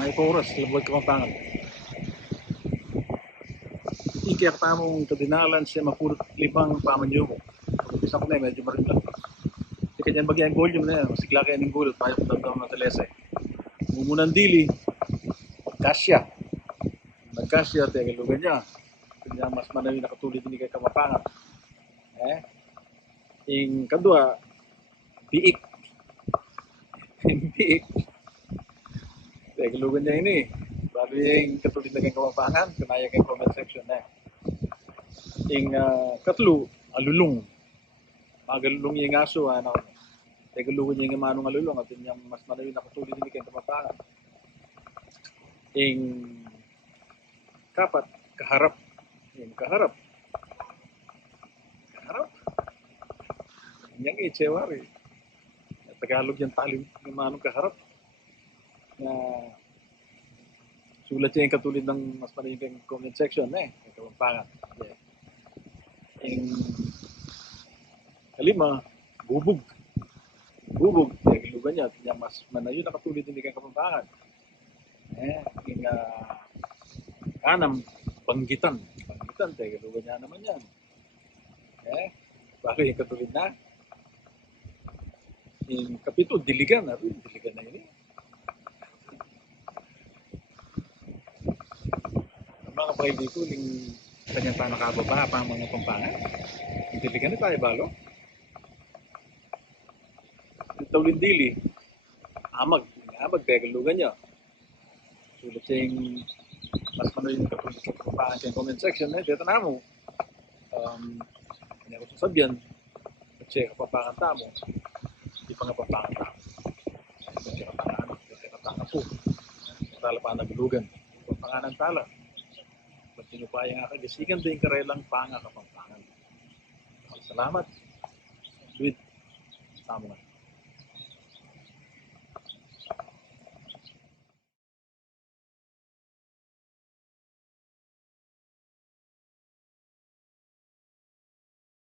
may oras labag Kapampangan. Ikiyak tamong kadinalan siya mapulot libang pamanyo mo. Isa ko na medyo marimla. Di kanyan bagyang volume na yan, masigla kayo ng gulot, mayroon daw ng talese. Mumunang dili, kasya. Nagkasya, tayo lugan niya. Kanya mas manawi nakatulid ni kay Kapampangan. Ing kadua, biik. Ing biik. Tayo lugan niya ini. Bago yung katulid na kay Kapampangan, kanaya kay comment section na. Ing katlo, alulong. Magalulong yung aso, ano. Tayo lugan niya yung manong alulong at yung mas manawi nakatulid ni kay Kapampangan. Ing kapat, kaharap. Ing kaharap. Yang itsewari. Tagalog yung talim ng manong kaharap. Na sulat siya yung katulid ng mas panayong comment section eh. Kapampangan. Yeah. Yung kalima, bubog. Bubog. Yung lugan niya. Yung mas manayon nakatulid hindi kang Kapampangan. Yung kanam, banggitan. Banggitan. Yung lugan niya naman yan. Bago yung katulid na. Yung kapito, diligan. Diligan na yun eh. Mga kapakilig ko, yung kanyang panakababa pa ang mga Kapampangan. Yung diligan na tayo balo. Yung tawlindili, amag. Amag, kaya kalugan niya. Sulat siya yung mas manoy yung Kapampangan sa comment section. Dito na mo. Kanya ko sasabihan. At siya Kapampangan tamo. Hindi pa nga Kapampangan tamo. At siya Kapampangan po. Tala pa naglugan. Kapampangan ang tala. Ba't tinupaya nga kagasigan din karelang panga Kapampangan. Salamat. Duit. Tamo nga.